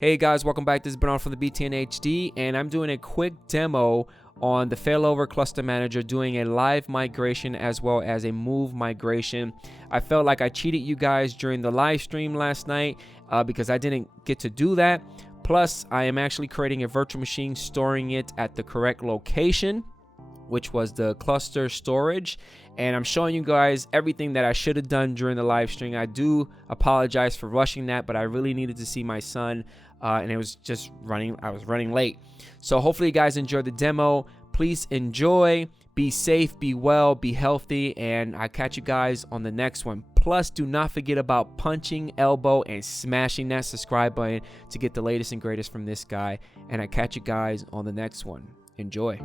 Hey guys, welcome back. This is Bernard from the BTNHD, and I'm doing a quick demo on the Failover Cluster Manager, doing a live migration as well as a move migration. I felt like I cheated you guys during the live stream last night because I didn't get to do that. Plus, I am actually creating a virtual machine, storing it at the correct location, which was the cluster storage, and I'm showing you guys everything that I should have done during the live stream. I do apologize for rushing that, but I really needed to see my son, and it was just I was running late. So hopefully you guys enjoyed the demo. Please enjoy, be safe, be well, be healthy, and I'll catch you guys on the next one. Plus, do not forget about punching elbow and smashing that subscribe button to get the latest and greatest from this guy, and I'll catch you guys on the next one. Enjoy.